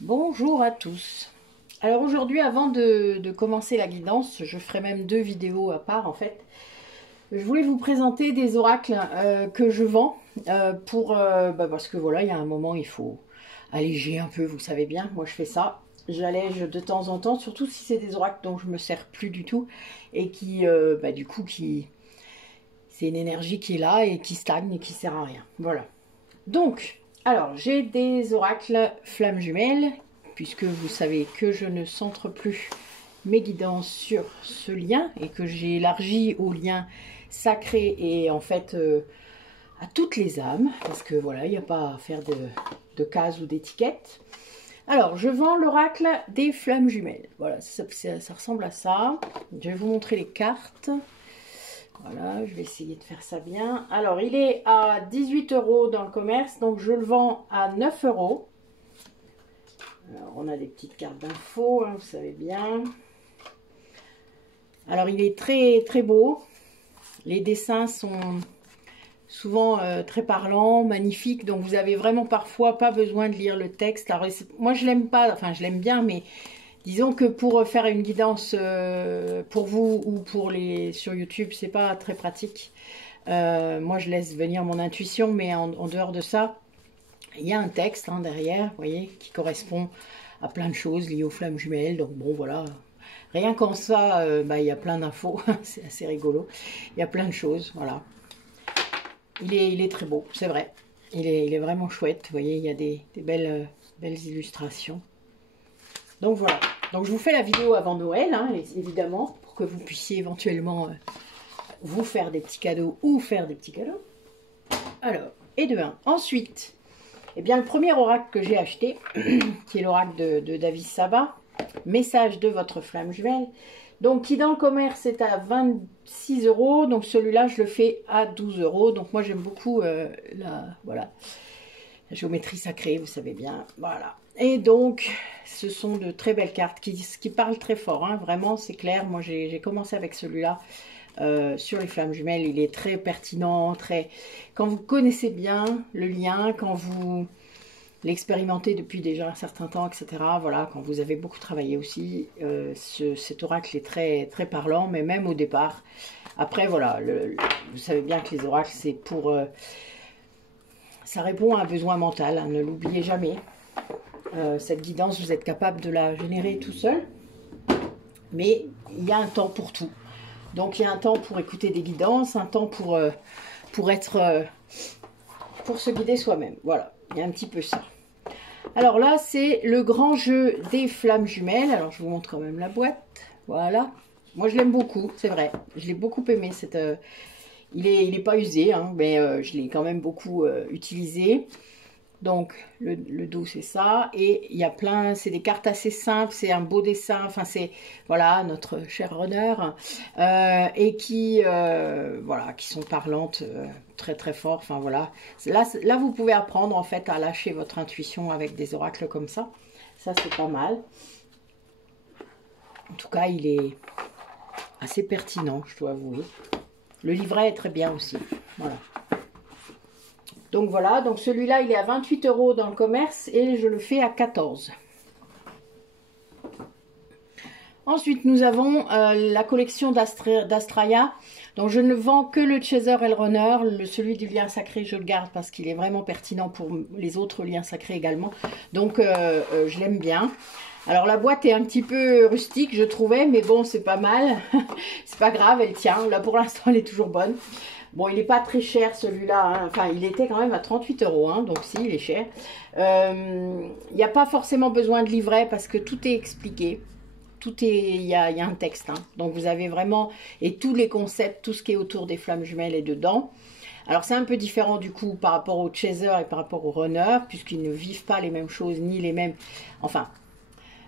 Bonjour à tous. Alors aujourd'hui, avant de commencer la guidance, je ferai même deux vidéos à part en fait. Je voulais vous présenter des oracles que je vends parce que voilà, il y a un moment il faut alléger un peu, vous savez bien, moi je fais ça. J'allège de temps en temps, surtout si c'est des oracles dont je me sers plus du tout et qui c'est une énergie qui est là et qui stagne et qui sert à rien. Voilà. Donc, alors j'ai des oracles flammes jumelles, puisque vous savez que je ne centre plus mes guidances sur ce lien et que j'ai élargi au lien sacré et en fait à toutes les âmes, parce que voilà, il n'y a pas à faire de cases ou d'étiquettes. Alors, je vends l'oracle des flammes jumelles. Voilà, ça ressemble à ça. Je vais vous montrer les cartes. Voilà, je vais essayer de faire ça bien. Alors, il est à 18 € dans le commerce, donc je le vends à 9 €. Alors, on a des petites cartes d'infos, hein, vous savez bien. Alors, il est très très beau. Les dessins sont souvent très parlants, magnifiques, donc vous avez vraiment parfois pas besoin de lire le texte. Alors, moi, je l'aime pas, enfin, je l'aime bien, mais disons que pour faire une guidance pour vous ou pour les sur YouTube, c'est pas très pratique. Moi, je laisse venir mon intuition, mais en dehors de ça, il y a un texte derrière, vous voyez, qui correspond à plein de choses liées aux flammes jumelles. Donc bon, voilà. Rien qu'en ça, il y a plein d'infos. C'est assez rigolo. Il y a plein de choses, voilà. Il est très beau, c'est vrai. Il est vraiment chouette. Vous voyez, il y a des belles illustrations. Donc voilà. Donc je vous fais la vidéo avant Noël, hein, évidemment, pour que vous puissiez éventuellement vous faire des petits cadeaux ou faire des petits cadeaux. Alors, et de 1. Ensuite, eh bien, le premier oracle que j'ai acheté, qui est l'oracle de David Saba, message de votre flamme jumelle, donc qui dans le commerce est à 26 €, donc celui-là je le fais à 12 €. Donc moi j'aime beaucoup la géométrie sacrée, vous savez bien, voilà. Et donc ce sont de très belles cartes qui parlent très fort, hein, vraiment c'est clair. Moi j'ai commencé avec celui-là. Sur les flammes jumelles, il est très pertinent, quand vous connaissez bien le lien, quand vous l'expérimentez depuis déjà un certain temps, etc. Voilà, quand vous avez beaucoup travaillé aussi, cet oracle est très, très parlant, mais même au départ. Après, voilà, vous savez bien que les oracles, c'est pour... ça répond à un besoin mental, hein, ne l'oubliez jamais. Cette guidance, vous êtes capable de la générer tout seul, mais il y a un temps pour tout. Donc il y a un temps pour écouter des guidances, un temps pour se guider soi-même. Voilà, il y a un petit peu ça. Alors là, c'est le grand jeu des flammes jumelles. Alors je vous montre quand même la boîte. Voilà. Moi je l'aime beaucoup, c'est vrai. Je l'ai beaucoup aimé. Il est pas usé, hein, mais je l'ai quand même beaucoup utilisé. Donc le dos c'est ça, et il y a plein, c'est des cartes assez simples, c'est un beau dessin, enfin c'est voilà notre cher runner et qui voilà, qui sont parlantes très très fort. Enfin voilà, là vous pouvez apprendre en fait à lâcher votre intuition avec des oracles comme ça c'est pas mal. En tout cas il est assez pertinent, je dois avouer. Le livret est très bien aussi, voilà. Donc voilà, donc celui-là, il est à 28 € dans le commerce et je le fais à 14. Ensuite, nous avons la collection d'Astraya. Donc je ne vends que le Chaser et le Runner. Celui du lien sacré, je le garde parce qu'il est vraiment pertinent pour les autres liens sacrés également. Donc je l'aime bien. Alors la boîte est un petit peu rustique, je trouvais, mais bon, c'est pas mal. C'est pas grave, elle tient. Là, pour l'instant, elle est toujours bonne. Bon, il n'est pas très cher celui-là, hein. Enfin il était quand même à 38 €, hein, donc si, il est cher. Il n'y a pas forcément besoin de livret parce que tout est expliqué. Il y a un texte, hein. Donc vous avez vraiment, et tous les concepts, tout ce qui est autour des flammes jumelles est dedans. Alors c'est un peu différent du coup par rapport au chaser et par rapport au runner, puisqu'ils ne vivent pas les mêmes choses, ni les mêmes... Enfin...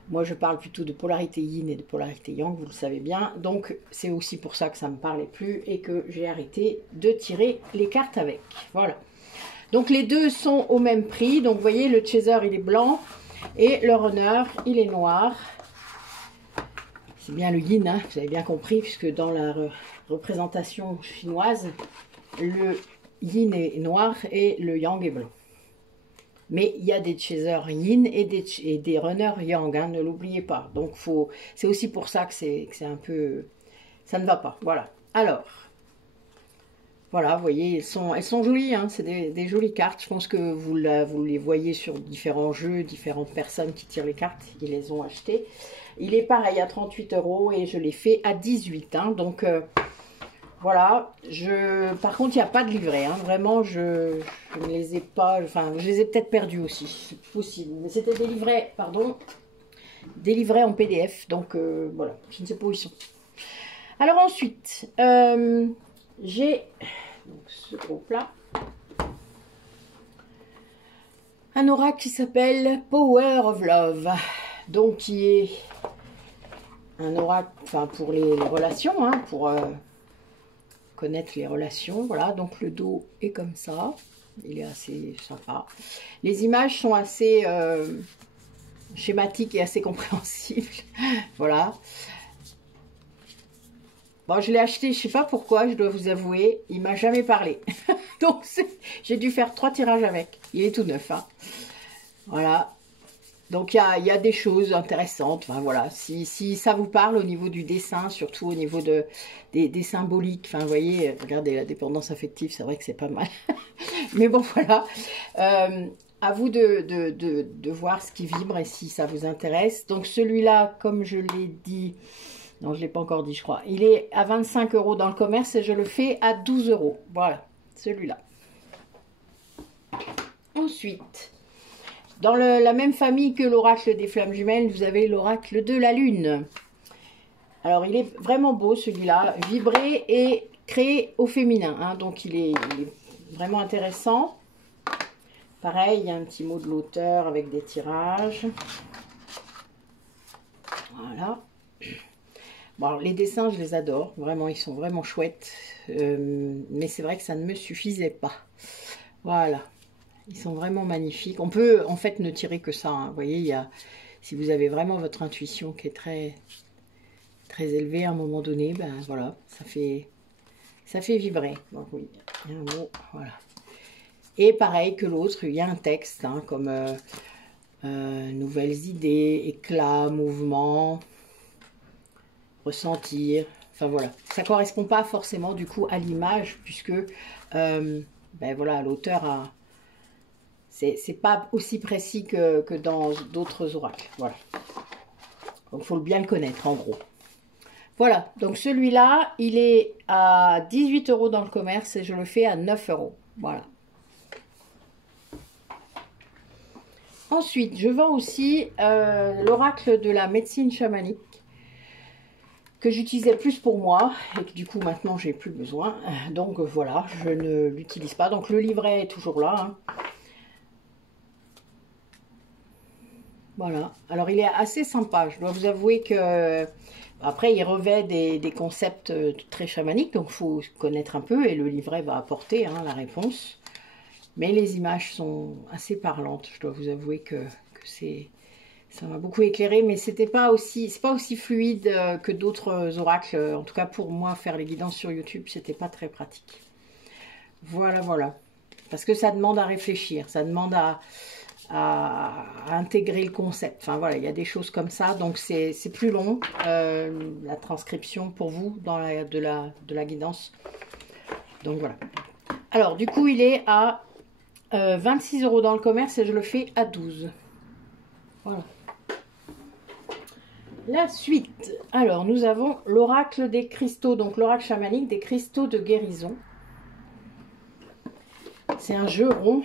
Moi, je parle plutôt de polarité yin et de polarité yang, vous le savez bien. Donc, c'est aussi pour ça que ça ne me parlait plus et que j'ai arrêté de tirer les cartes avec. Voilà. Donc, les deux sont au même prix. Donc, vous voyez, le chaser, il est blanc et le runner, il est noir. C'est bien le yin, hein, vous avez bien compris, puisque dans la représentation chinoise, le yin est noir et le yang est blanc. Mais il y a des chasers yin et des runners yang, hein, ne l'oubliez pas. Donc c'est aussi pour ça que c'est un peu... Ça ne va pas, voilà. Alors, voilà, vous voyez, elles sont jolies, hein, c'est des jolies cartes. Je pense que vous les voyez sur différents jeux, différentes personnes qui tirent les cartes, ils les ont achetées. Il est pareil à 38 € et je l'ai fait à 18, hein, donc voilà. Par contre, il n'y a pas de livret, hein, vraiment, je ne les ai pas, enfin, je les ai peut-être perdus aussi, c'est possible. Mais c'était des livrets, pardon, des livrets en PDF, donc voilà, je ne sais pas où ils sont. Alors ensuite, j'ai ce groupe-là, un oracle qui s'appelle Power of Love, donc qui est un oracle, enfin pour les relations, hein, pour connaître les relations, voilà. Donc le dos est comme ça, il est assez sympa. Les images sont assez schématiques et assez compréhensibles, voilà. Bon, je l'ai acheté, je ne sais pas pourquoi, je dois vous avouer, il m'a jamais parlé. Donc, j'ai dû faire 3 tirages avec. Il est tout neuf, hein. Voilà. Donc, il y a des choses intéressantes. Enfin, voilà. Si ça vous parle au niveau du dessin, surtout au niveau des symboliques. Enfin, vous voyez, regardez, la dépendance affective, c'est vrai que c'est pas mal. Mais bon, voilà. À vous de voir ce qui vibre et si ça vous intéresse. Donc, celui-là, comme je l'ai dit... Non, je ne l'ai pas encore dit, je crois. Il est à 25 € dans le commerce et je le fais à 12 €. Voilà, celui-là. Ensuite, dans la même famille que l'oracle des flammes jumelles, vous avez l'oracle de la lune. Alors, il est vraiment beau, celui-là. Vibré et créé au féminin, hein. Donc, il est vraiment intéressant. Pareil, il y a un petit mot de l'auteur avec des tirages. Voilà. Bon, les dessins, je les adore. Vraiment, ils sont vraiment chouettes. Mais c'est vrai que ça ne me suffisait pas. Voilà. Ils sont vraiment magnifiques. On peut, en fait, ne tirer que ça, hein. Vous voyez, si vous avez vraiment votre intuition qui est très, très élevée à un moment donné, ben voilà, ça fait vibrer. Donc oui, il y a un mot, voilà. Et pareil que l'autre, il y a un texte, hein, comme nouvelles idées, éclats, mouvements... ressentir, enfin voilà, ça correspond pas forcément du coup à l'image puisque ben voilà, l'auteur a, c'est pas aussi précis que dans d'autres oracles, voilà, donc il faut bien le connaître en gros. Voilà, donc celui-là il est à 18 € dans le commerce et je le fais à 9 €, voilà. Ensuite je vends aussi l'oracle de la médecine chamanique que j'utilisais plus pour moi et que du coup maintenant j'ai plus besoin, donc voilà, je ne l'utilise pas. Donc le livret est toujours là, hein. Voilà, alors il est assez sympa, je dois vous avouer que après il revêt des concepts très chamaniques, donc il faut connaître un peu et le livret va apporter, hein, la réponse, mais les images sont assez parlantes. Je dois vous avouer que ça m'a beaucoup éclairé, mais c'est pas aussi fluide que d'autres oracles. En tout cas, pour moi, faire les guidances sur YouTube, c'était pas très pratique. Voilà, voilà. Parce que ça demande à réfléchir, ça demande à intégrer le concept. Enfin, voilà, il y a des choses comme ça. Donc, c'est plus long, la transcription pour vous dans de la guidance. Donc, voilà. Alors, du coup, il est à 26 € dans le commerce et je le fais à 12. Voilà. La suite, alors nous avons l'oracle des cristaux, donc l'oracle chamanique des cristaux de guérison. C'est un jeu rond,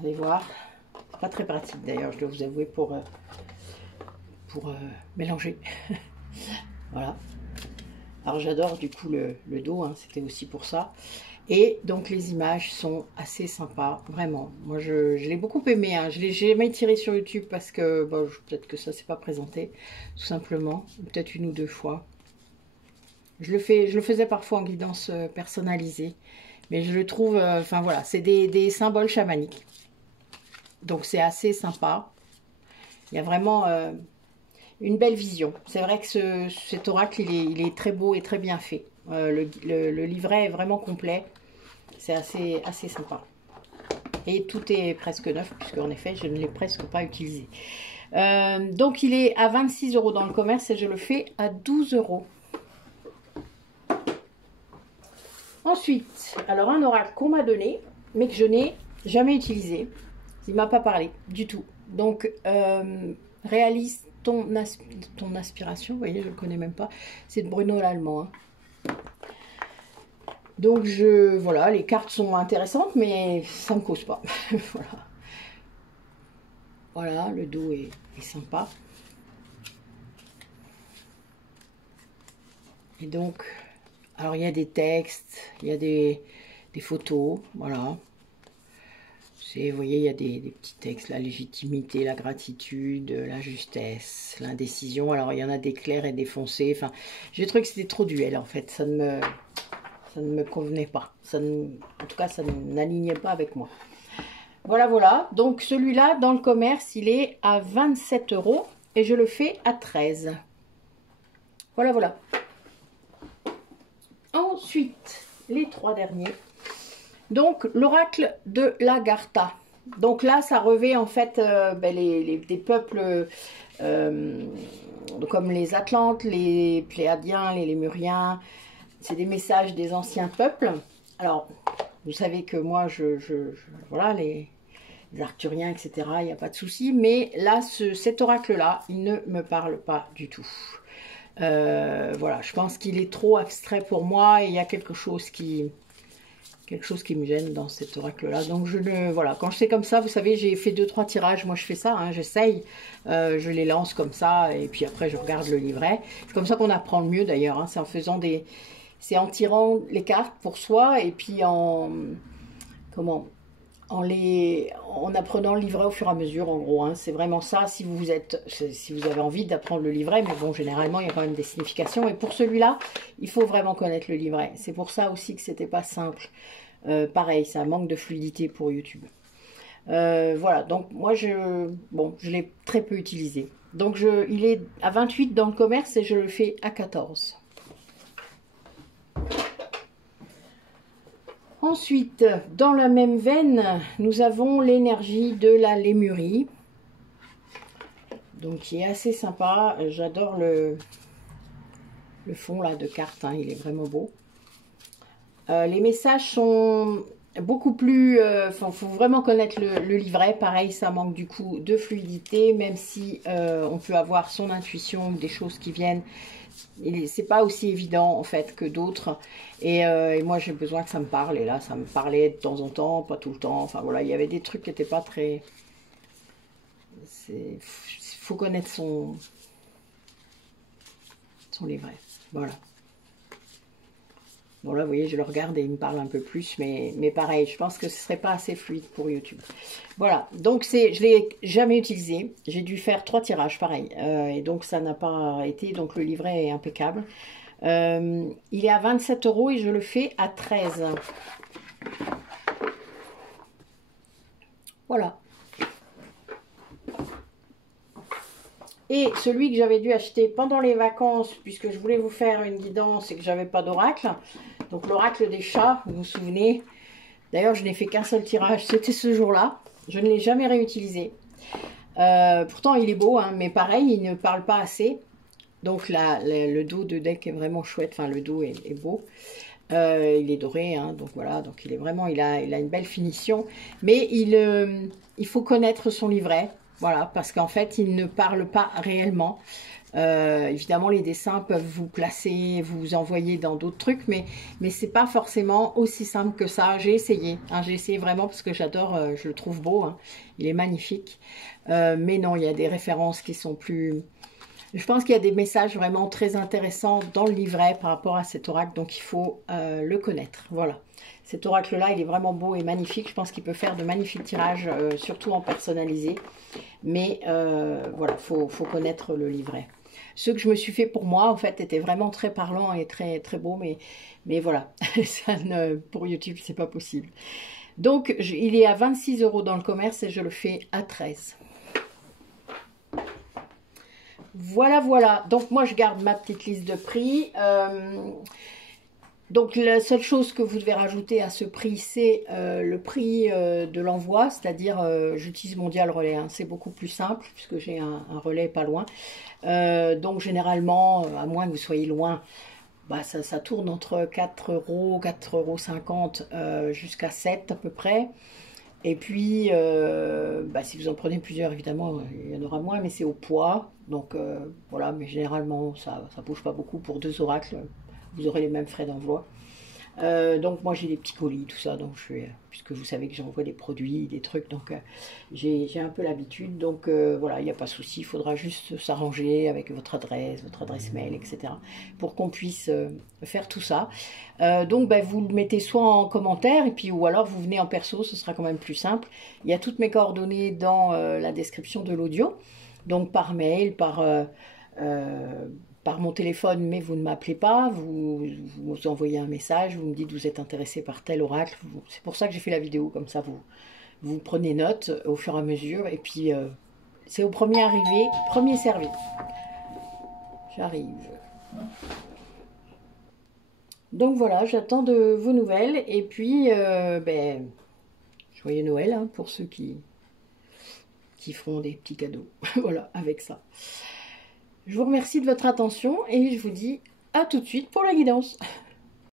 vous allez voir, c'est pas très pratique d'ailleurs, je dois vous avouer, pour mélanger. Voilà. Alors j'adore du coup le dos, hein, c'était aussi pour ça. Et donc les images sont assez sympas, vraiment. Moi je l'ai beaucoup aimé, hein. Je l'ai jamais tiré sur YouTube parce que bon, peut-être que ça s'est pas présenté, tout simplement. Peut-être 1 ou 2 fois. Je le faisais parfois en guidance personnalisée. Mais je le trouve, enfin voilà, c'est des symboles chamaniques. Donc c'est assez sympa. Il y a vraiment une belle vision. C'est vrai que cet oracle, il est très beau et très bien fait. Le livret est vraiment complet. C'est assez sympa. Et tout est presque neuf, puisque en effet, je ne l'ai presque pas utilisé. Donc, il est à 26 € dans le commerce et je le fais à 12 €. Ensuite, alors un oracle qu'on m'a donné, mais que je n'ai jamais utilisé. Il ne m'a pas parlé du tout. Donc, réalise ton aspiration. Vous voyez, je ne le connais même pas. C'est de Bruno Lallemand. Hein. Donc, voilà, les cartes sont intéressantes, mais ça ne me cause pas. Voilà. Voilà, le dos est sympa. Et donc, alors il y a des textes, il y a des photos, voilà. Vous voyez, il y a des petits textes, la légitimité, la gratitude, la justesse, l'indécision. Alors, il y en a des clairs et des foncés. Enfin, j'ai trouvé que c'était trop duel, en fait. Ça ne me convenait pas. En tout cas, ça n'alignait pas avec moi. Voilà, voilà. Donc, celui-là, dans le commerce, il est à 27 € et je le fais à 13. Voilà, voilà. Ensuite, les 3 derniers. Donc, l'oracle de l'Agartha. Donc là, ça revêt en fait des peuples comme les Atlantes, les Pléadiens, les Lémuriens. C'est des messages des anciens peuples. Alors, vous savez que moi, voilà, les Arthuriens, etc., il n'y a pas de souci. Mais là, cet oracle-là, il ne me parle pas du tout. Voilà, je pense qu'il est trop abstrait pour moi et il y a quelque chose qui me gêne dans cet oracle là. Donc voilà, quand je fais comme ça, vous savez, j'ai fait 2-3 tirages, moi je fais ça, hein, j'essaye, je les lance comme ça et puis après je regarde le livret. C'est comme ça qu'on apprend le mieux d'ailleurs, hein, c'est en tirant les cartes pour soi et puis en apprenant le livret au fur et à mesure, en gros, hein. C'est vraiment ça, si vous avez envie d'apprendre le livret, mais bon, généralement, il y a quand même des significations, et pour celui-là, il faut vraiment connaître le livret. C'est pour ça aussi que c'était pas simple. Pareil, ça manque de fluidité pour YouTube. Voilà, donc moi, je l'ai très peu utilisé. Donc, il est à 28 dans le commerce, et je le fais à 14. Ensuite, dans la même veine, nous avons l'énergie de la Lémurie. Donc, qui est assez sympa. J'adore le fond là de cartes, hein, il est vraiment beau. Les messages sont beaucoup plus... faut vraiment connaître le livret. Pareil, ça manque du coup de fluidité, même si on peut avoir son intuition, des choses qui viennent. C'est pas aussi évident en fait que d'autres et moi j'ai besoin que ça me parle et là ça me parlait de temps en temps, pas tout le temps, enfin voilà, il y avait des trucs qui n'étaient pas très... Il faut connaître son livret, voilà. Bon là vous voyez, je le regarde et il me parle un peu plus, mais pareil, je pense que ce serait pas assez fluide pour YouTube. Voilà, donc je l'ai jamais utilisé, j'ai dû faire 3 tirages pareil, et donc ça n'a pas été, donc le livret est impeccable. Il est à 27 € et je le fais à 13. Voilà. Et celui que j'avais dû acheter pendant les vacances, puisque je voulais vous faire une guidance et que j'avais pas d'oracle. Donc l'oracle des chats, vous vous souvenez. D'ailleurs, je n'ai fait qu'un seul tirage, c'était ce jour-là. Je ne l'ai jamais réutilisé. Pourtant, il est beau, hein, mais pareil, il ne parle pas assez. Donc le dos de deck est vraiment chouette, enfin le dos est beau. Il est doré, hein, donc voilà, donc il est vraiment, il a une belle finition. Mais il faut connaître son livret. Voilà, parce qu'en fait, il ne parle pas réellement. Évidemment, les dessins peuvent vous placer, vous envoyer dans d'autres trucs, mais c'est pas forcément aussi simple que ça. J'ai essayé, hein, j'ai essayé vraiment parce que j'adore, je le trouve beau, hein, il est magnifique. Mais non, il y a des références qui sont plus... Je pense qu'il y a des messages vraiment très intéressants dans le livret par rapport à cet oracle, donc il faut le connaître. Voilà. Cet oracle-là, il est vraiment beau et magnifique. Je pense qu'il peut faire de magnifiques tirages, surtout en personnalisé. Mais voilà, faut connaître le livret. Ceux que je me suis fait pour moi, en fait, étaient vraiment très parlants et très, très beaux. Mais voilà, pour YouTube, c'est pas possible. Donc, il est à 26 € dans le commerce et je le fais à 13. Voilà, voilà. Donc, moi, je garde ma petite liste de prix. Donc la seule chose que vous devez rajouter à ce prix, c'est le prix de l'envoi, c'est-à-dire j'utilise Mondial Relais, hein, c'est beaucoup plus simple puisque j'ai un relais pas loin. Donc généralement, à moins que vous soyez loin, bah, ça tourne entre 4 euros, 4,50 € jusqu'à 7 à peu près. Et puis, bah, si vous en prenez plusieurs, évidemment, il y en aura moins, mais c'est au poids. Donc voilà, mais généralement, ça ne bouge pas beaucoup. Pour 2 oracles, vous aurez les mêmes frais d'envoi. Donc moi j'ai des petits colis, tout ça, donc puisque vous savez que j'envoie des produits, des trucs, donc j'ai un peu l'habitude, donc voilà, il n'y a pas de souci, il faudra juste s'arranger avec votre adresse mail, etc. pour qu'on puisse faire tout ça. Donc ben, vous le mettez soit en commentaire, et puis ou alors vous venez en perso, ce sera quand même plus simple. Il y a toutes mes coordonnées dans la description de l'audio, donc par mail, par mon téléphone, mais vous ne m'appelez pas, vous envoyez un message, vous me dites que vous êtes intéressé par tel oracle. C'est pour ça que j'ai fait la vidéo, comme ça vous prenez note au fur et à mesure. Et puis c'est au premier arrivé, premier servi. J'arrive. Donc voilà, j'attends de vos nouvelles. Et puis, ben, joyeux Noël hein, pour ceux qui feront des petits cadeaux. Voilà, avec ça. Je vous remercie de votre attention et je vous dis à tout de suite pour la guidance.